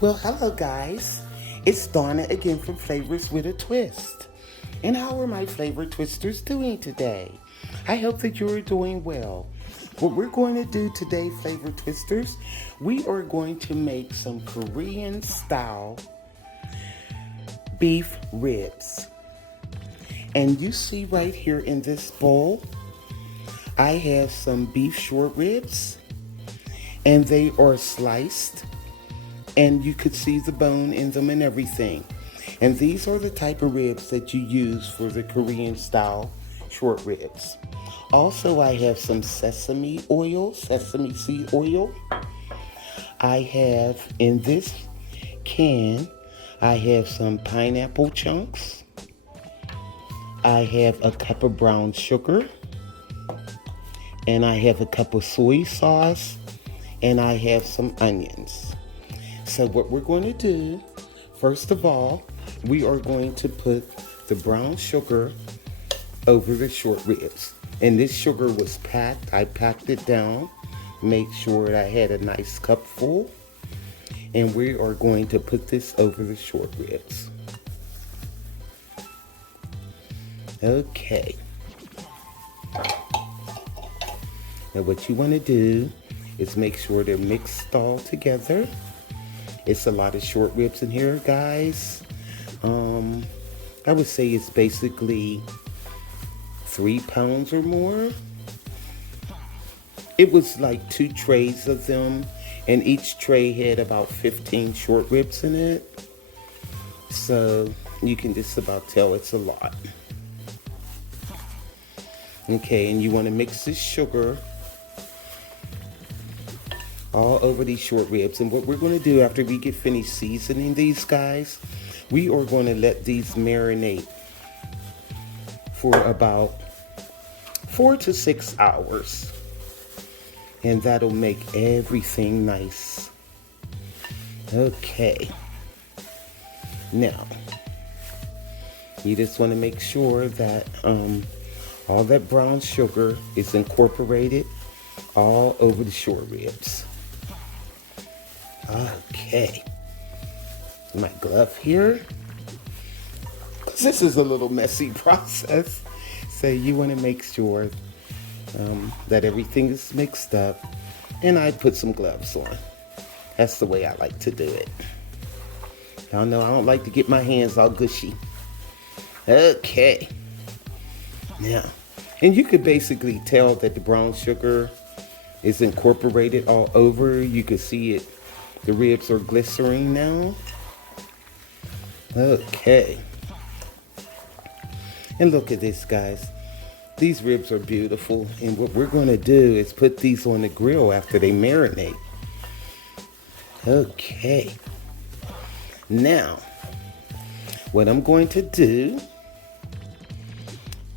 Well, hello guys. It's Donna again from Flavors with a Twist. And how are my flavor twisters doing today? I hope that you're doing well. What we're going to do today, flavor twisters, we are going to make some Korean style beef ribs. And you see right here in this bowl, I have some beef short ribs, and they are sliced, and you could see the bone in them and everything. And these are the type of ribs that you use for the Korean style short ribs. Also, I have some sesame seed oil. I have in this can, I have some pineapple chunks. I have a cup of brown sugar. And I have a cup of soy sauce. And I have some onions. So what we're going to do, first of all, we are going to put the brown sugar over the short ribs. And this sugar was packed. I packed it down, make sure I had a nice cup full. And we are going to put this over the short ribs. Okay. Now what you want to do is make sure they're mixed all together. It's a lot of short ribs in here, guys. I would say it's basically 3 pounds or more. It was like 2 trays of them, and each tray had about 15 short ribs in it. So you can just about tell it's a lot. Okay, and you want to mix this sugar all over these short ribs. And what we're going to do after we get finished seasoning these guys, we are going to let these marinate for about 4 to 6 hours. And that'll make everything nice. Okay. Now, you just want to make sure that all that brown sugar is incorporated all over the short ribs. Okay. My glove here. This is a little messy process. So you want to make sure that everything is mixed up. And I put some gloves on. That's the way I like to do it. Y'all know I don't like to get my hands all gushy. Okay. Now, and you could basically tell that the brown sugar is incorporated all over. You can see it. The ribs are glycerine now. Okay. And look at this, guys. These ribs are beautiful. And what we're going to do is put these on the grill after they marinate. Okay. Now, what I'm going to do,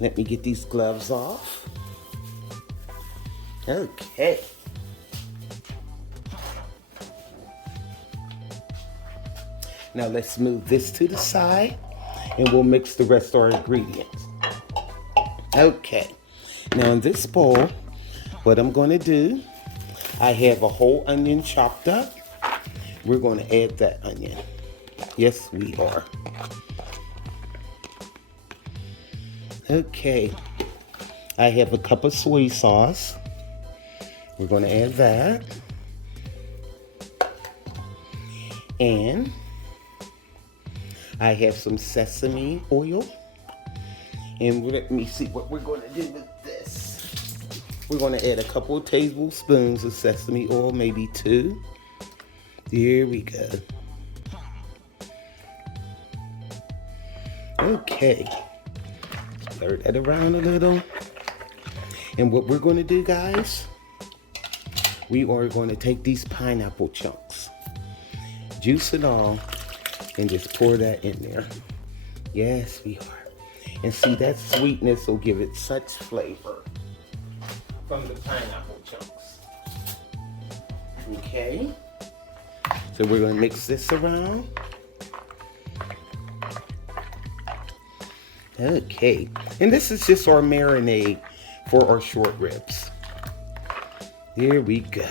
let me get these gloves off. Okay. Now let's move this to the side and we'll mix the rest of our ingredients. Okay. Now in this bowl, what I'm going to do, I have a whole onion chopped up. We're going to add that onion. Yes, we are. Okay. I have a cup of soy sauce. We're going to add that. And I have some sesame oil. And let me see what we're going to do with this. We're going to add a couple of tablespoons of sesame oil, maybe 2. There we go. Okay. Stir that around a little. And what we're going to do, guys, we are going to take these pineapple chunks, juice it all, and just pour that in there. Yes, we are. And see, that sweetness will give it such flavor from the pineapple chunks. Okay. So we're going to mix this around. Okay. And this is just our marinade for our short ribs. There we go.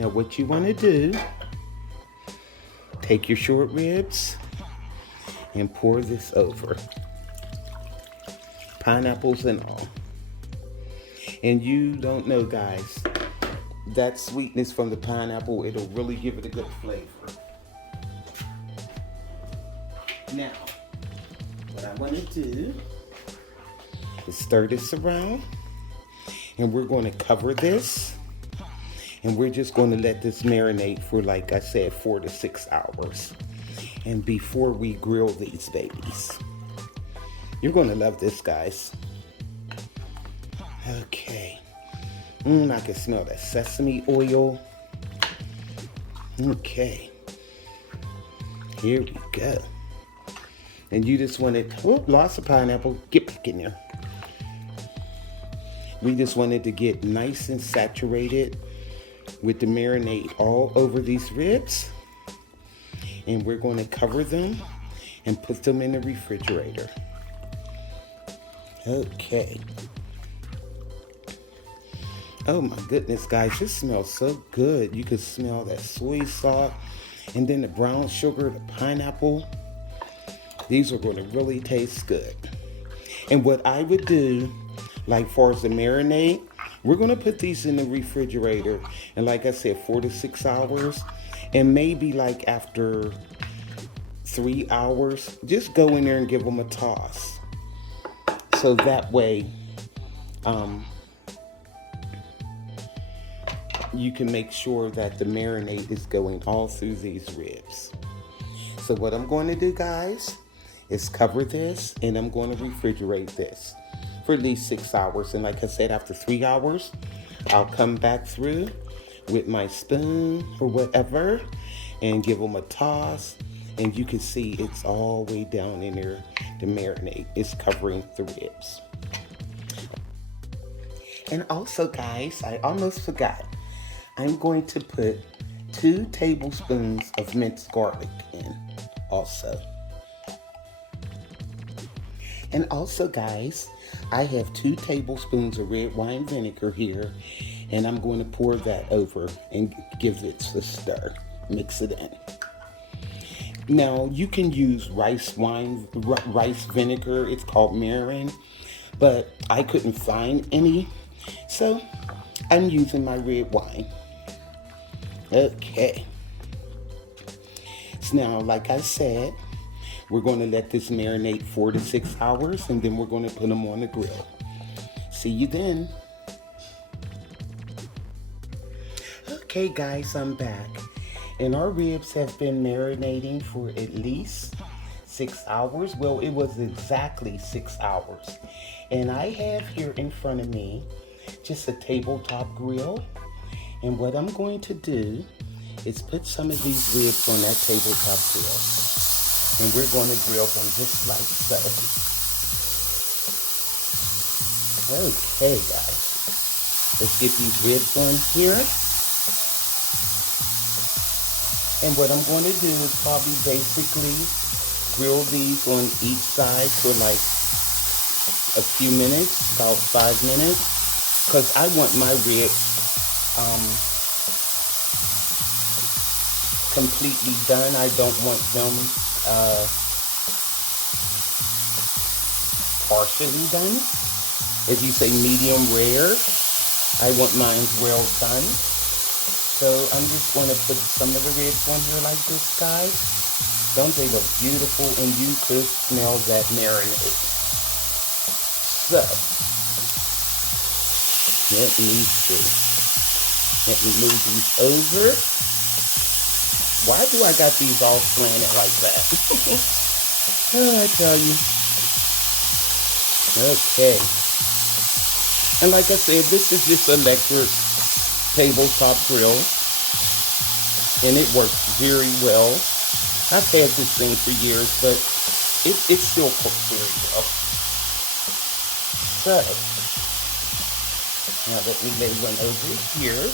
Now what you want to do, take your short ribs and pour this over. Pineapples and all. And you don't know, guys, that sweetness from the pineapple, it'll really give it a good flavor. Now, what I want to do is stir this around, and we're going to cover this, and we're just going to let this marinate for, like I said, 4 to 6 hours. And before we grill these babies, you're going to love this, guys. Okay. I can smell that sesame oil. Okay. Here we go. And you just want it, lots of pineapple. Get back in there. We just wanted to get nice and saturated with the marinade all over these ribs. And we're going to cover them and put them in the refrigerator. Okay. Oh my goodness, guys, this smells so good. You can smell that soy sauce and then the brown sugar, the pineapple. These are going to really taste good. And what I would do, like far as the marinade, we're going to put these in the refrigerator. And like I said, 4 to 6 hours. And maybe like after 3 hours, just go in there and give them a toss. So that way, you can make sure that the marinade is going all through these ribs. So what I'm going to do, guys, is cover this, and I'm going to refrigerate this for at least 6 hours. And like I said, after 3 hours, I'll come back through with my spoon or whatever and give them a toss. And you can see it's all the way down in there. The marinade is covering the ribs. And also, guys, I almost forgot. I'm going to put 2 tablespoons of minced garlic in also. And also, guys, I have 2 tablespoons of red wine vinegar here, and I'm going to pour that over and give it a stir. Mix it in. Now, you can use rice vinegar. It's called Marinate, but I couldn't find any, so I'm using my red wine. Okay. So now, like I said, we're going to let this marinate 4 to 6 hours, and then we're going to put them on the grill. See you then. Okay, guys, I'm back. And our ribs have been marinating for at least 6 hours. Well, it was exactly 6 hours. And I have here in front of me just a tabletop grill. And what I'm going to do is put some of these ribs on that tabletop grill. And we're going to grill them just like so. Okay, guys. Let's get these ribs on here. And what I'm going to do is probably basically grill these on each side for like a few minutes, about 5 minutes. Because I want my ribs completely done. I don't want them partially done. If you say medium rare, I want mine well done. So I'm just going to put some of the ribs on here like this, guys. Don't they look beautiful? And you could smell that marinade. So, let me see. Let me move these over. Why do I got these all slanted like that? Oh, I tell you. Okay. And like I said, this is just electric tabletop grill, and it works very well. I've had this thing for years, but it still cooks very well. So now let me lay one over here,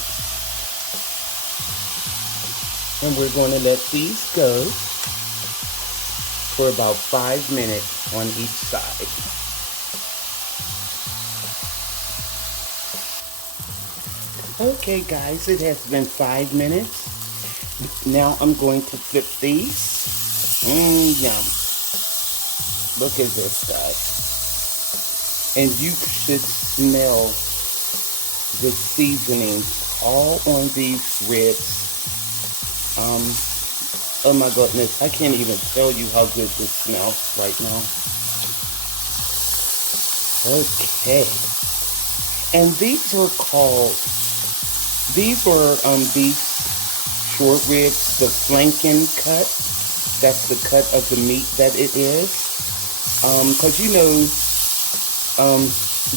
and we're going to let these go for about 5 minutes on each side. Okay guys, it has been 5 minutes. Now I'm going to flip these. Yum. Look at this, guys. And you should smell the seasoning all on these ribs. Oh my goodness, I can't even tell you how good this smells right now. Okay. And these are beef short ribs, the flanken cut. That's the cut of the meat that it is. Because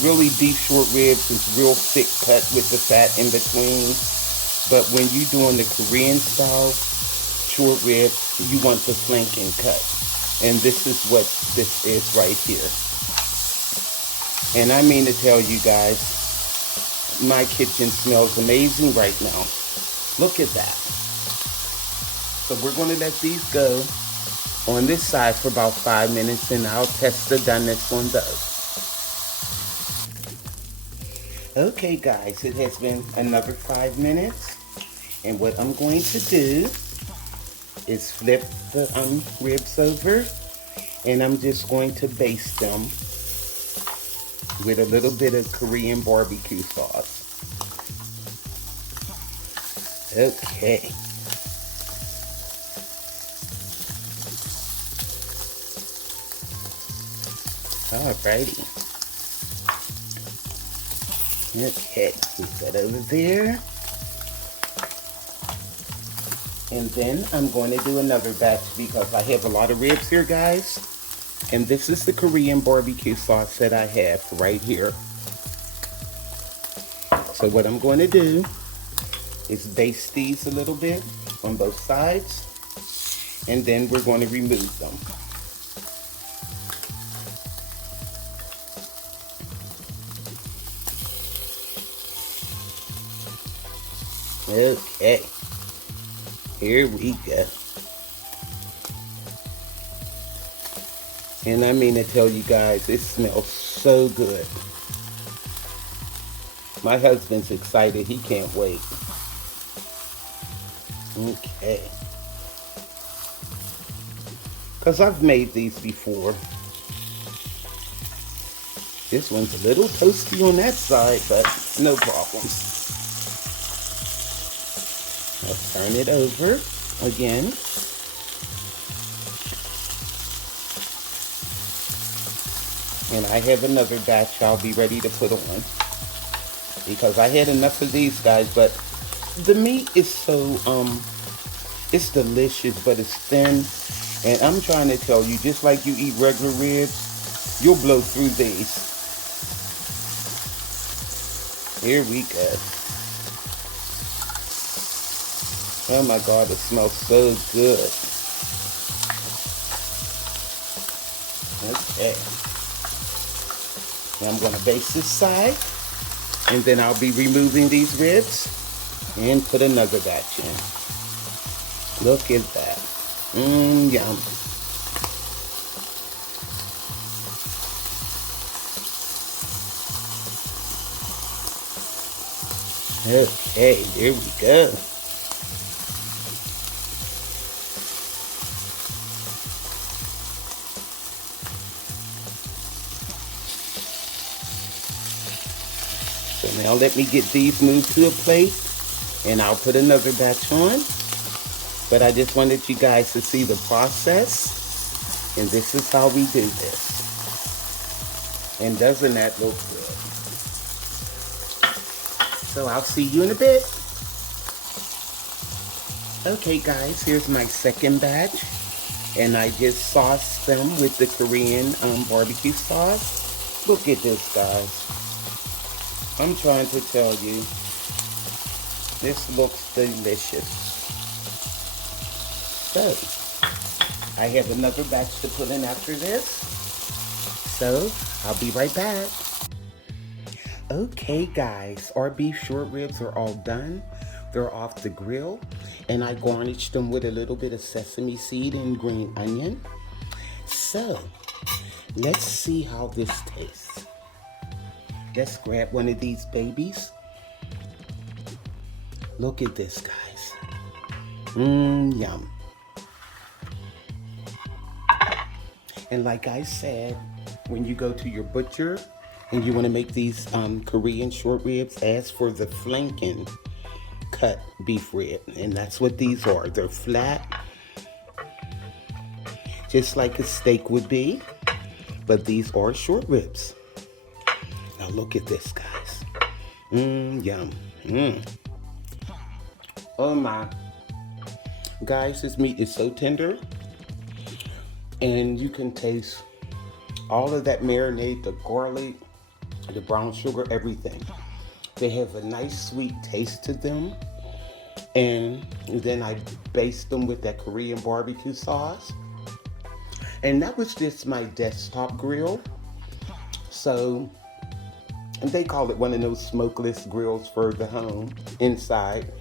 really beef short ribs is real thick cut with the fat in between. But when you're doing the Korean style short ribs, you want the flanken cut. And this is what this is right here. And I mean to tell you guys, my kitchen smells amazing right now. Look at that. So we're going to let these go on this side for about 5 minutes, and I'll test the doneness on those. Okay guys, it has been another 5 minutes, and what I'm going to do is flip the ribs over, and I'm just going to baste them with a little bit of Korean barbecue sauce. Okay. Alrighty. Okay, put that over there. And then I'm going to do another batch because I have a lot of ribs here, guys. And this is the Korean barbecue sauce that I have right here. So what I'm going to do is baste these a little bit on both sides. And then we're going to remove them. Okay, here we go. And I mean to tell you guys, it smells so good. My husband's excited, he can't wait. Okay. Because I've made these before. This one's a little toasty on that side, but no problem. I'll turn it over again. And I have another batch I'll be ready to put on. Because I had enough of these guys, but the meat is so, it's delicious, but it's thin. And I'm trying to tell you, just like you eat regular ribs, you'll blow through these. Here we go. Oh my God, it smells so good. Okay. Now I'm going to baste this side, and then I'll be removing these ribs and put another batch in. Look at that. Yum. Okay, there we go. So now let me get these moved to a plate, and I'll put another batch on. But I just wanted you guys to see the process, and this is how we do this. And doesn't that look good? So I'll see you in a bit. Okay guys, here's my second batch, and I just sauced them with the Korean barbecue sauce. Look at this, guys. I'm trying to tell you, this looks delicious. So, I have another batch to put in after this. So, I'll be right back. Okay guys, our beef short ribs are all done. They're off the grill, and I garnished them with a little bit of sesame seed and green onion. So, let's see how this tastes. Let's grab one of these babies. Look at this, guys. Yum. And like I said, when you go to your butcher and you want to make these Korean short ribs, ask for the flanken cut beef rib. And that's what these are. They're flat, just like a steak would be, but these are short ribs. Now look at this, guys. Yum. Oh my. Guys, this meat is so tender. And you can taste all of that marinade, the garlic, the brown sugar, everything. They have a nice sweet taste to them. And then I baste them with that Korean barbecue sauce. And that was just my desktop grill. So they call it one of those smokeless grills for the home inside.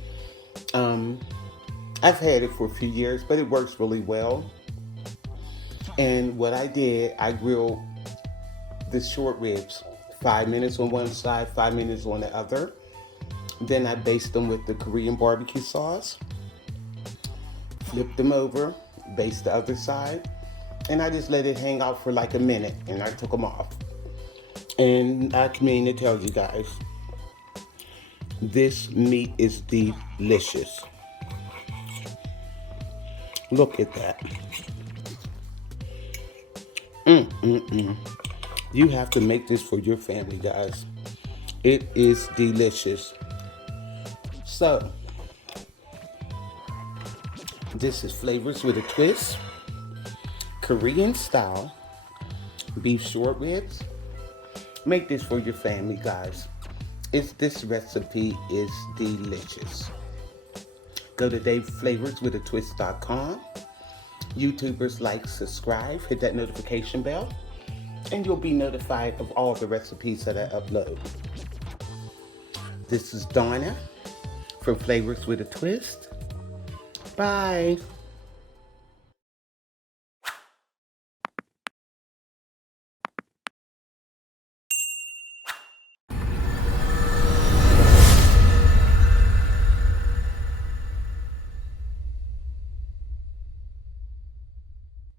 I've had it for a few years, but it works really well. And what I did, I grilled the short ribs 5 minutes on one side, 5 minutes on the other. Then I basted them with the Korean barbecue sauce. Flipped them over, basted the other side. And I just let it hang out for like a minute and I took them off. And I mean to tell you guys, this meat is delicious. Look at that. You have to make this for your family, guys. It is delicious. So, this is Flavors with a Twist. Korean style beef short ribs. Make this for your family, guys. This recipe is delicious. Go to daveflavorswithatwist.com. YouTubers, like, subscribe, hit that notification bell, and you'll be notified of all the recipes that I upload. This is Donna from Flavors with a Twist. Bye.